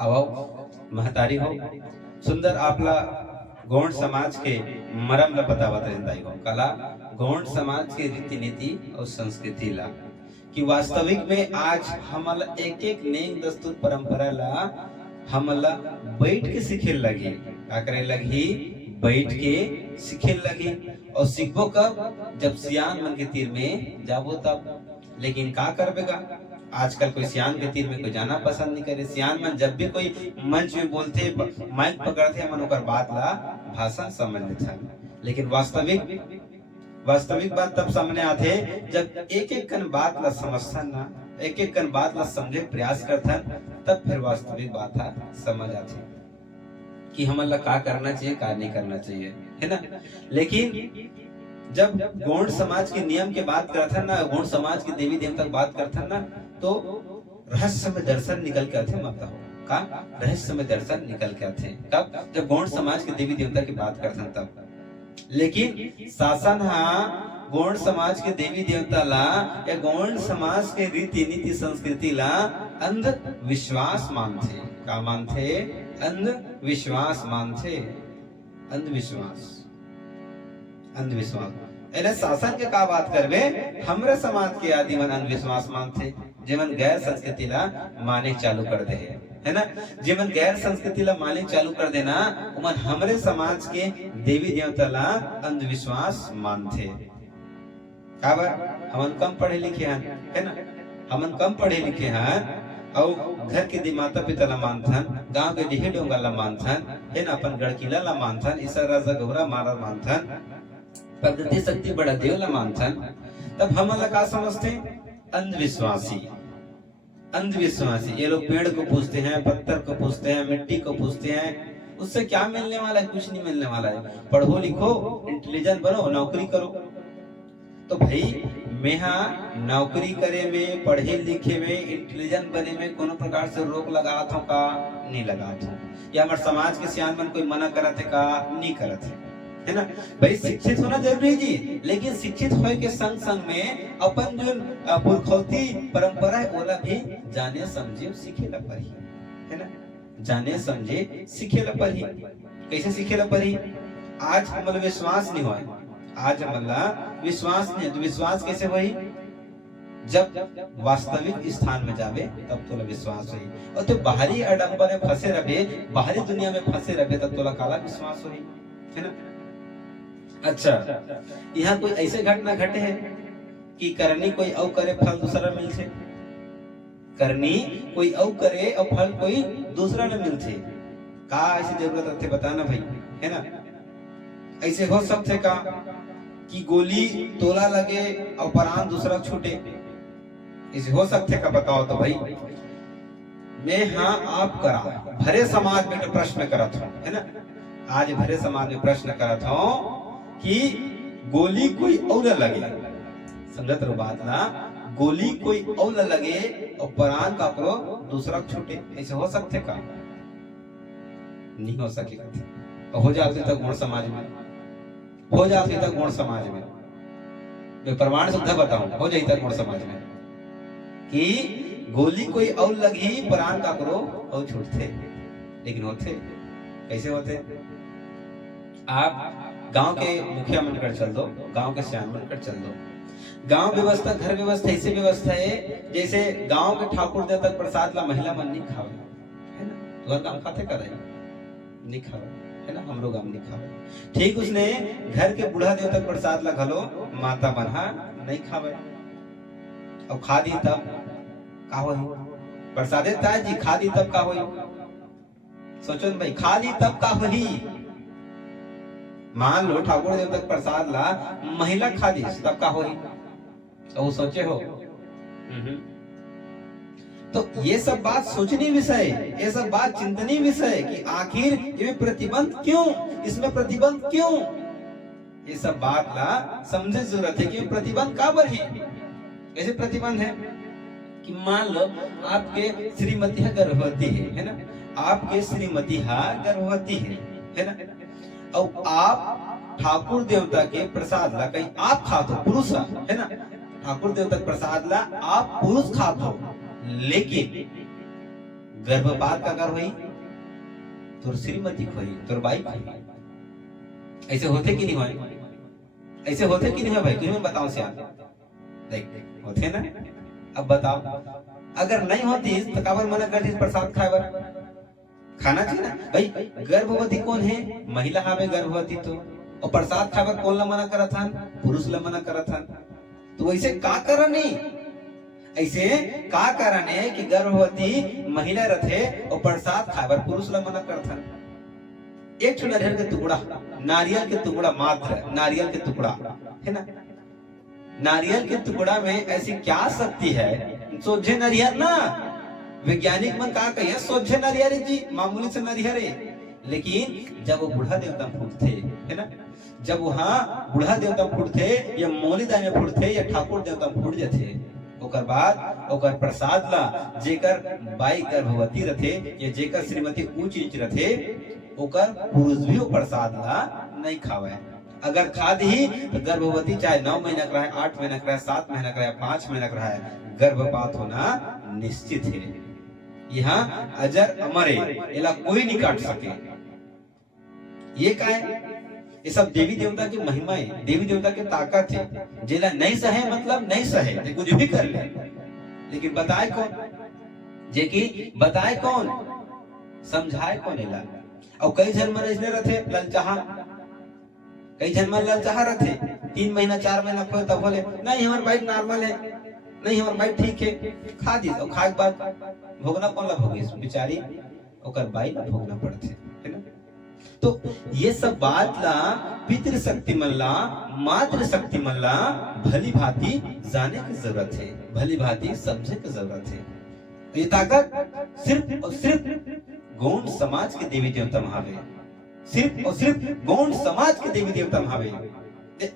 आवाओ महतारी हो सुंदर आपला गौण समाज के मरम ला बतावत रहंदाई हो कला गौण समाज के रीति नीति और संस्कृति ला कि वास्तविक में आज हमला एक एक नेम दस्तूर परंपरा ला हमला बैठ के सीखे लगी का करे लगी बैठ के सीखे लगी और सीखबो कब जब सियान मन के तीर में जाबो तब लेकिन का करबेगा आजकल कोई सियान के तीर में कोई जाना पसंद नहीं करे सियान मन जब भी कोई मंच में बोलते माइक पकड़ते मन ओकर बात ला भाषण समझ लेते लेकिन वास्तविक बात तब सामने आते जब एक एक कन बात ला समझथन ना एक एक कन बात ला समझे प्रयास करथन तब फिर वास्तविक बात है समझ आती कि हमला का करना चाहिए का नहीं करना चाहिए है ना लेकिन जब गौण समाज के नियम के बात करथन ना गौण समाज के देवी देवता की बात करथन ना तो रहस्यमय दर्शन निकल के आते माता हो का रहस्यमय दर्शन निकल के आते कब जब गौण समाज के देवी देवता की बात करथन तब लेकिन शासन गौण समाज के देवी देवता ला या गौण समाज के रीति नीति संस्कृति ला अंधविश्वास मानते का मानते अंधविश्वास मानते अंधविश्वास एने शासन के का बात करबे हमरे समाज के आदि मन अंधविश्वास मानते जेमन गैर संस्कृति ला माने चालू कर दे है ना जेमन गैर संस्कृति ला माने चालू कर देना उमन हमरे समाज के देवी देवता ला अंधविश्वास मानते काबर हमन कम पढ़े लिखे हैं है ना हमन कम पढ़े लिखे हैं और घर के दी माता पिता ला मानथन गांव के डिहे डोंगा ला मानथन है ना अपन गड़किला ला मानथन ईसा राजा गौरा मारा मानथन प्रकृति शक्ति बड़ा देव ला मानथन तब हमला का समझते अंधविश्वासी अंधविश्वासी ये लोग पेड़ को पूछते हैं पत्थर को पूछते हैं मिट्टी को पूछते हैं उससे क्या मिलने वाला है कुछ नहीं मिलने वाला है पढ़ो लिखो इंटेलिजेंट बनो नौकरी करो तो भाई मैं नौकरी करे में पढ़े लिखे में इंटेलिजेंट बने में कोनो प्रकार से रोक लगात हूँ का नहीं लगात हूँ या हमारे समाज के सियान मन कोई मना करत है का नहीं करत है ना भाई शिक्षित होना जरूरी जी लेकिन शिक्षित होए के संग संग में अपन जो पुरखौती परंपरा है ओला भी जाने समझे सीखे ला पड़ी है ना जाने समझे सीखे ला पड़ी कैसे सीखे ला पड़ी आज हमला विश्वास नहीं हुआ आज हमला विश्वास नहीं तो विश्वास कैसे हुई जब वास्तविक स्थान में जावे तब तोला विश्वास हुई और तो बाहरी अडंबर में फंसे रहे बाहरी दुनिया में फंसे रहे तब तोला काला विश्वास हुई है ना अच्छा यहाँ कोई ऐसे घटना घटे है कि करनी कोई औ करे फल दूसरा मिलते करनी कोई औ करे और फल कोई दूसरा न मिलते का ऐसी जरूरत रहते बताना भाई है ना ऐसे हो सकते का कि गोली तोला लगे और प्राण दूसरा छूटे ऐसे हो सकते का बताओ तो भाई मैं हाँ आप करा भरे समाज में तो प्रश्न करत हूँ है ना आज भरे समाज में प्रश्न करत हूँ कि गोली कोई और लगे समझत रहो बात ना गोली कोई और लगे और प्राण का करो दूसरा छूटे ऐसे हो सकते का नहीं हो सकेगा हो जाते तक गुण समाज में हो जाते तक गुण समाज में मैं प्रमाण सुधा बताऊं हो जाता गुण समाज में कि गोली कोई और लगी प्राण का करो और छूटते लेकिन होते कैसे होते आप गांव के मुखिया बनकर चल दो गांव के सियान बनकर चल दो गांव व्यवस्था घर व्यवस्था ऐसी व्यवस्था है जैसे गांव के ठाकुर देव तक प्रसाद ला महिला मन नहीं खावे है ना तो गांव खाते कर नहीं खावे है ना हम लोग गांव नहीं खावे ठीक उसने घर के बूढ़ा देव तक प्रसाद ला घलो माता बना नहीं खावे और खा दी तब का होई प्रसादे ताज जी खा दी तब का होई सोचो भाई खा दी तब का होई मान लो ठाकुर देव तक प्रसाद ला महिला खा दी तब का होई तो वो सोचे हो तो ये सब बात सोचनीय विषय ये सब बात चिंतनीय विषय कि आखिर ये प्रतिबंध क्यों इसमें प्रतिबंध क्यों ये सब बात ला समझे जरूरत है कि प्रतिबंध का बर है ऐसे प्रतिबंध है कि मान लो आपके श्रीमती गर्भवती है ना आपके श्रीमती गर्भवती है ना और आप ठाकुर देवता के प्रसाद ला कहीं आप खाते हो पुरुष है ना ठाकुर देवता के प्रसाद ला आप पुरुष खाते हो लेकिन गर्भपात का कर हुई तोर श्रीमती खोई, तोर बाई खोई। ऐसे होते कि नहीं होए? ऐसे होते कि नहीं है भाई? तुम्हें बताओ से आप देख होते ना। अब बताओ अगर नहीं होती तो काबर मना करती प्रसाद खाए बर? खाना चाहिए ना भाई। गर्भवती कौन है? महिला हावे गर्भवती तो। और प्रसाद खाए बर कौन ला मना करत हन? पुरुष ला मना करत हन। तो वैसे का कारण है? ऐसे का कारण है कि गर्भवती महिला रथे और प्रसाद खाए बर पुरुष ला मना करत हन? एक छो नारियल के टुकड़ा, नारियल के टुकड़ा मात्र, नारियल के टुकड़ा है ना। नारियल के टुकड़ा में ऐसी क्या शक्ति है? सोझे नारियल ना, वैज्ञानिक मन का कहिए सोझे नारियल जी, मामूली से नारियल है। लेकिन जब वो बूढ़ा देवता फूटते है ना, जब वहाँ बूढ़ा देवता फूटते या मौलिदा में फूटते या ठाकुर देवता फूट जाते, ओकर बाद ओकर प्रसाद ला जेकर बाई गर्भवती रथे या जेकर श्रीमती ऊंच नीच रथे ओकर पुरुष भी वो प्रसाद ला नहीं खावे। अगर खा दी तो गर्भवती चाहे 9 महीना का रहे, 8 महीना का रहे, 7 महीना का रहे, 5 महीना का रहे, गर्भपात होना निश्चित है। यहाँ अजर अमर है, इला कोई नहीं काट सके। ये क्या है? ये सब देवी देवता की महिमा है, देवी देवता की ताकत है। जेला नहीं सहे मतलब नहीं सहे, तो कुछ भी कर ले। लेकिन बताए कौन? जेकी बताए कौन? समझाए कौन? इला और कई जन मन इसने रथे ललचाहा, कई जन मन ललचाहा रथे 3 महीना 4 महीना खोए तब बोले नहीं हमार बाइट नॉर्मल है, नहीं हमार बाइट ठीक है, खा दी। और खाए के बाद भोगना कौन ला भोगी? बेचारी ओकर बाई ला भोगना पड़ते है ना। तो ये सब बात ला पितृ शक्ति मन ला, मातृ शक्ति मन ला भली भांति जाने की जरूरत है, भली भांति समझे की जरूरत है। ये ताकत सिर्फ और सिर्फ गौण समाज के देवी देवता महावे, सिर्फ और सिर्फ गौण समाज के देवी देवता महावे।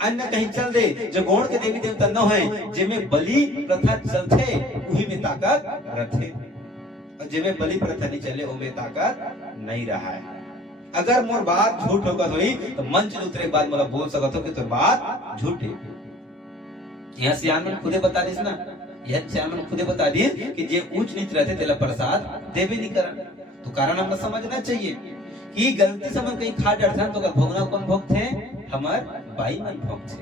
अन्य कहीं चल दे जो गौण के देवी देवता न है, जिनमें बलि प्रथा चलते वही में ताकत रखे, और जिनमें बलि प्रथा नहीं चले उनमें ताकत नहीं रहा है। अगर मोर बात झूठ होगा तो मंच उतरे बाद मोला बोल सकत हो कि तो बात झूठ है। यहाँ सियान खुदे बता दिस ना, यह सियान खुदे बता दी कि जे ऊंच नीच रहते तेला प्रसाद देवे नहीं करा। तो कारण हमको समझना चाहिए कि गलती से हम कहीं खा डरते तो भोगना कौन भोगते? हमार बाई मन भोगते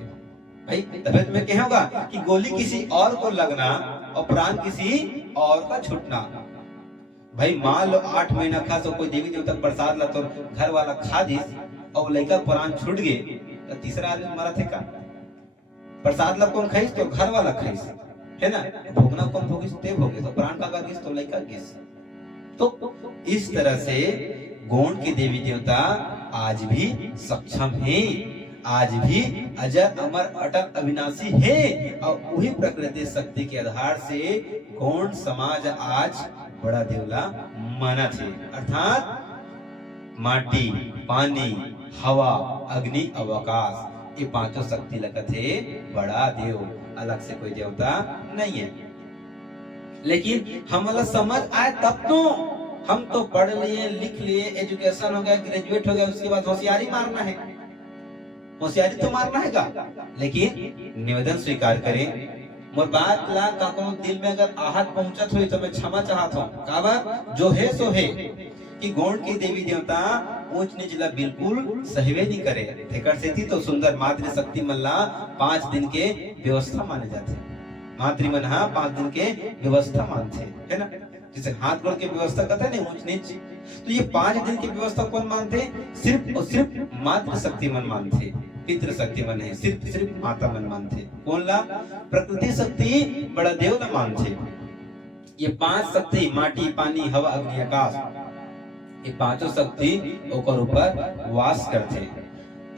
भाई। तबियत में क्या होगा कि गोली किसी और को लगना और प्राण किसी और का छूटना। भाई मान लो 8 महीना खा तो कोई देवी देवता प्रसाद ला तो घर वाला खा दी और लड़का प्राण छूट गए तो तीसरा आदमी मरा थे का? प्रसाद ला कौन खाइस? तो घर वाला खाइस है ना। भोगना कौन भोगिस? ते भोगे। तो प्राण का गिस तो लड़का गिस। तो इस तरह से गौण के देवी देवता आज भी सक्षम हैं, आज भी अजर अमर अटल अविनाशी है। और वही प्रकृति शक्ति के आधार से गौण समाज आज बड़ा देवला माना थे। अर्थात माटी, पानी, हवा, अग्नि, अवकाश, ये पांचों शक्ति लगत है बड़ा देव, अलग से कोई देवता नहीं है। लेकिन हमला समझ आए तब तो हम तो पढ़ लिए, लिख लिए, एजुकेशन हो गया, ग्रेजुएट हो गया, उसके बाद होशियारी मारना है, होशियारी तो मारना है का। लेकिन निवेदन स्वीकार करें, मोर बात ला काको दिल में अगर आहत पहुंचत हुई तो मैं क्षमा चाहता हूँ। काबर जो है सो है कि गौण के देवी देवता ऊंच नीच ला बिल्कुल सहवे नहीं करे। तेकर से थी तो सुंदर मातृ शक्ति मल्ला 5 दिन के व्यवस्था माने जाते, मातृ मन 5 दिन के व्यवस्था मानते है ना। जैसे हाथ गोड़ के व्यवस्था करते हैं ना ऊंच नीच, तो ये 5 दिन की व्यवस्था कौन मानते? सिर्फ और सिर्फ मातृ शक्ति मन मानते, पितृ शक्ति मन है, सिर्फ माता मन मानते। कौन ला? प्रकृति शक्ति बड़ा देव न मानते। ये 5 शक्ति माटी, पानी, हवा, अग्नि, आकाश, ये पांचों शक्ति ओकर ऊपर वास करते।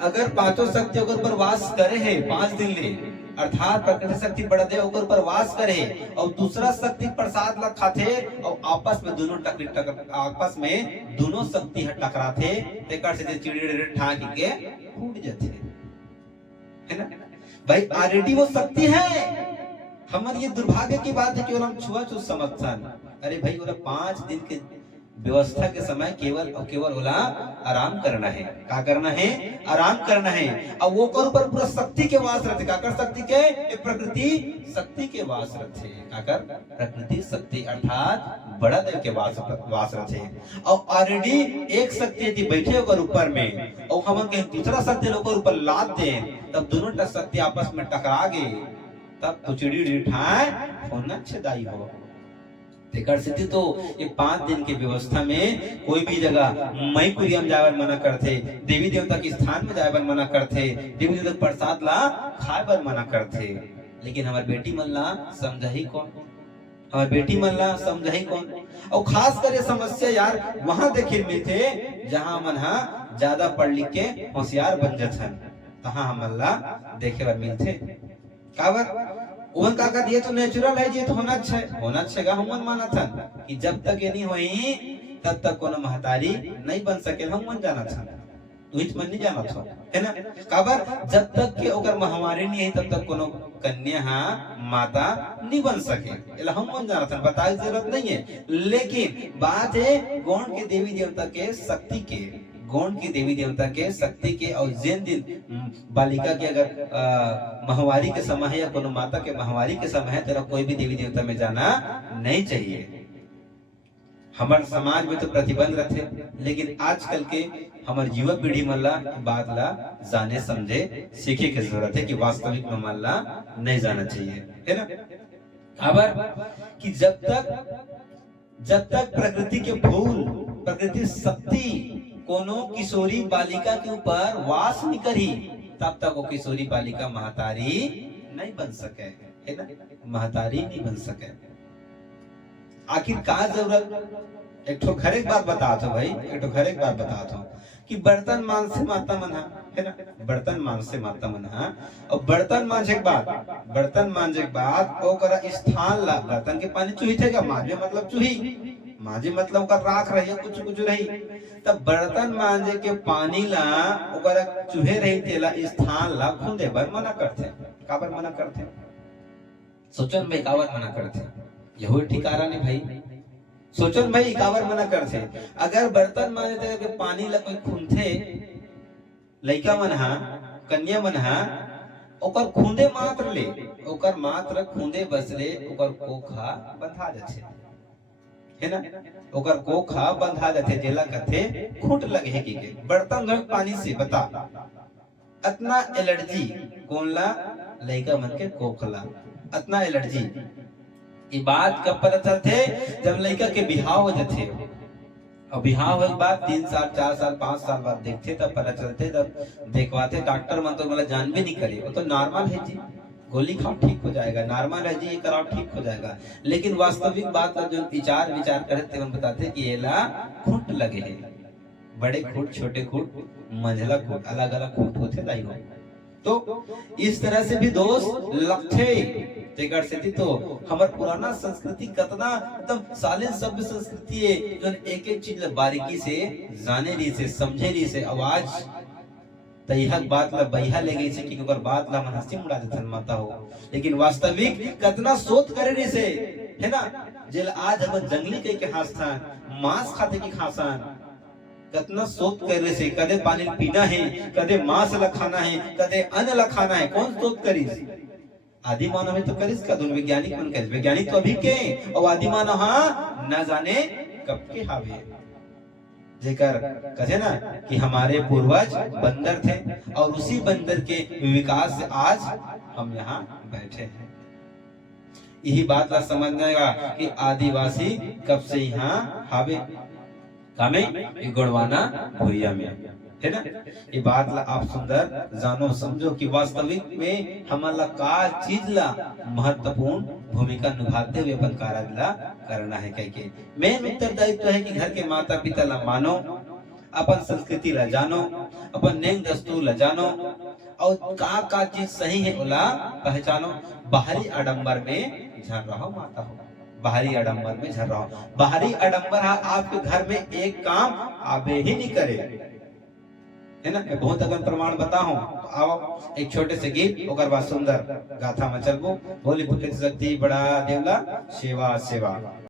अगर पांचों शक्ति ओकर ऊपर वास करे है 5 दिन ले, अर्थात प्रकृति शक्ति बड़ा देव ओकर ऊपर वास करे और दूसरा शक्ति प्रसाद ला खाते और आपस में दोनों आपस में दोनों शक्ति टकराते, तेकर से चिड़िड़े ठाक के फूट जाते है ना। भाई ऑलरेडी वो शक्ति है। हमारे ये दुर्भाग्य की बात है कि हम छुआछूत समझते हैं। अरे भाई 5 दिन के व्यवस्था के समय केवल और केवल ओला आराम करना है। का करना है? आराम करना है। अब वो कर ऊपर पूरा शक्ति के वास रहते। का कर शक्ति के? ये प्रकृति शक्ति के वास रहते। का कर? प्रकृति शक्ति अर्थात बड़ा देव के वास रहते। और ऑलरेडी एक शक्ति यदि बैठे होकर ऊपर में और हम कहीं दूसरा शक्ति लोग ऊपर लाद दे, तब दोनों शक्ति आपस में टकरा गए, तब तो चिड़ी ठाए होना छेदाई हो। तेकर स्थिति तो ये 5 दिन के व्यवस्था में कोई भी जगह मैकुरियम जावर मना करते, देवी देवता के स्थान में जावर मना करते, देवी देवता प्रसाद ला खाए बर मना करते। लेकिन हमार बेटी मन ला समझही कौन? हमार बेटी मन ला समझही कौन? और खास कर ये समस्या यार वहां देखे मिलते जहां मन हा ज्यादा पढ़ लिख के होशियार बन जाथन, तहां हमन ला देखे बर मिलते। काबर उन का कहत ये तो नेचुरल है, ये तो होना अच्छा हम माना था कि जब तक ये नहीं होई तब तक कोनो महतारी नहीं बन सके। हम जाना था तू मन नहीं जाना था, है ना? काबर जब तक के ओकर महामारी नहीं है तब तक कोनो कन्या माता नहीं बन सके। एला हम जाना था, बताए जरूरत नहीं है। लेकिन बात है गौण के देवी देवता के शक्ति के, गौण की देवी देवता के शक्ति के। और जिन दिन बालिका के अगर माहवारी के समय है या कोनो माता के माहवारी के समय है, तेरा कोई भी देवी देवता में जाना नहीं चाहिए। हमारे समाज में तो प्रतिबंध रहते, लेकिन आजकल के हमारे युवा पीढ़ी मन ला बात ला जाने समझे सीखे की जरूरत है कि वास्तविक में मन ला नहीं जाना चाहिए, है ना? खबर कि जब तक प्रकृति के फूल, प्रकृति शक्ति कोनो किशोरी बालिका के ऊपर वास नहीं करी, तब तक वो किशोरी बालिका महतारी नहीं बन सके, है ना? महतारी नहीं बन सके। आखिर का जरूरत? एक ठो घर एक बात बता दो भाई, एक ठो घर एक बात बता दो कि बर्तन मान से माता मन है ना? बर्तन मान से माता मन है। और बर्तन मांजे के बाद ओकरा स्थान ला, बर्तन के पानी चूही थे, मांजे मतलब चूही, मांजे मतलब का राख रही कुछ रही, तब बर्तन मांजे के पानी ला ओकरा चूहे रही तेला स्थान ला खुंदे बर मना करते। काबर मना करते? सोचन भाई काबर मना करते? यही ठिकारा नहीं भाई, सोचन भाई काबर मना करते? अगर बर्तन मांजे के पानी ला कोई खुंदे लइका मन हा, कन्या मन हा, ओकर खुंदे मात्र ले, ओकर मात्र खुंदे बसले ओकर कोखा बंधा जाथे, है ना? ओकर कोखा बंधा जाथे, जेला कथे खूंट लगे के बर्तन धोए पानी से। बता अतना एलर्जी कौन ला? लइका मन के कोखला अतना एलर्जी। ये बात कब पता चलते? जब लइका के बिहाव हो जाते, और बिहाव होने बाद 3 साल 4 साल 5 साल बाद देखते तब पता चलते, तब देखवाते डॉक्टर मन तो मतलब जान भी नहीं करे, वो तो नॉर्मल है जी, गोली खाओ ठीक हो जाएगा, नॉर्मल है जी, ये कराओ ठीक हो जाएगा। लेकिन वास्तविक बात जो विचार करते हैं बताते कि ये ला खूंट लगे है, बड़े खूंट, छोटे खूंट, मंझला खूंट, अलग अलग खूंट होते लाई हो। तो इस तरह से भी दोष लगते। तेकर से तो हमार पुराना संस्कृति कतना एकदम साले सभ्य संस्कृति है, जो एक एक चीज बारीकी से जाने रही से समझे रही से। आवाज तैहक बात ला बहिया ले गई से कि ओकर बात ला मन हंसी मुड़ा देथन माता हो, लेकिन वास्तविक कतना सोच करे रही से, है ना? जेल आज हम जंगली कह के हास्थान, मांस खाते की खासान, कतना सोच कर रहे से, कदे पानी पीना है, कदे मांस ला खाना है, कदे अन्न ला खाना है, कौन सोच करी? आदि मानव तो करिस का दोनों वैज्ञानिक मन करिस, वैज्ञानिक तो अभी के और आदि मानव न जाने कब के हावे। जेकर कहे ना कि हमारे पूर्वज बंदर थे और उसी बंदर के विकास से आज हम यहाँ बैठे हैं। यही बात ला समझना है कि आदिवासी कब से यहाँ हावे, कामे गुणवाना भूरिया में, है ना? ये बात ला आप सुंदर जानो समझो कि वास्तविक में हमारा का चीज ला महत्वपूर्ण भूमिका निभाते हुए अपन कार्य ला करना है। कह के मेन उत्तरदायित्व है कि घर के माता पिता ला मानो, अपन संस्कृति ला जानो, अपन नेम दस्तूर ला जानो, और का चीज सही है ओला पहचानो। बाहरी आडंबर में झर रहो माता हो, बाहरी आडंबर में झर रहो। बाहरी आडंबर आपके घर में एक काम आवे ही नहीं करे, है ना? मैं बहुत अगन प्रमाण बताऊं तो आओ एक छोटे से गीत ओकर बाद सुंदर गाथा में चलबो। बोली पुत्र शक्ति बड़ा देवला सेवा सेवा।